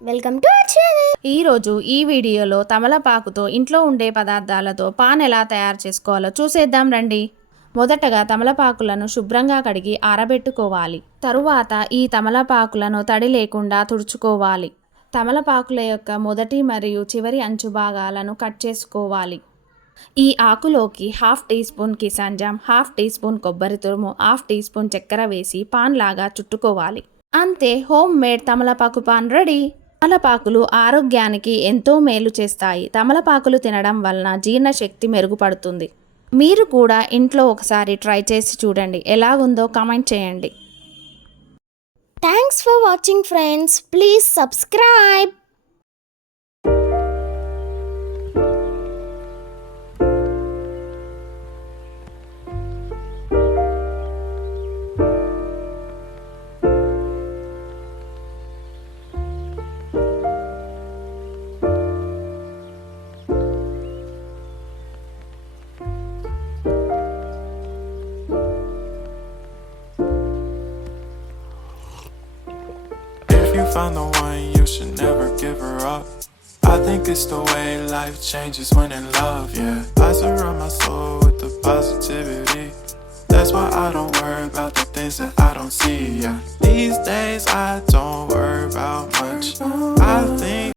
Welcome to our channel. ఈరోజు ఈ వీడియోలో తమలపాకుతో ఇంట్లో ఉండే పదార్థాలతో పాన్ ఎలా తయారు చేసుకోవాలో చూసేద్దాం రండి. మొదటగా తమలపాకులను శుభ్రంగా కడిగి ఆరబెట్టుకోవాలి. తరువాత ఈ తమలపాకులను తడి లేకుండా తుడుచుకోవాలి. తమలపాకుల యొక్క మొదటి మరియు చివరి అంచు భాగాలను కట్ చేసుకోవాలి. ఈ ఆకులోకి 1/2 టీ స్పూన్ కిసాన్జామ్, 1/2 టీ స్పూన్ కొబ్బరి తురుము, 1/2 టీ స్పూన్ చక్కెర వేసి పాన్ లాగా చుట్టుకోవాలి. అంతే, హోమ్ మేడ్ తమలపాకు పాన్ రెడీ. తమలపాకులు ఆరోగ్యానికి ఎంతో మేలు చేస్తాయి. తమలపాకులు తినడం వలన జీర్ణశక్తి మెరుగుపడుతుంది. మీరు కూడా ఇంట్లో ఒకసారి ట్రై చేసి చూడండి. ఎలాగుందో కామెంట్ చేయండి. Thanks for watching friends. Please subscribe. If you found the one, you should never give her up. I think it's the way life changes when in love, yeah. I surround my soul with the positivity. That's why I don't worry about the things that I don't see, yeah. These days I don't worry about much.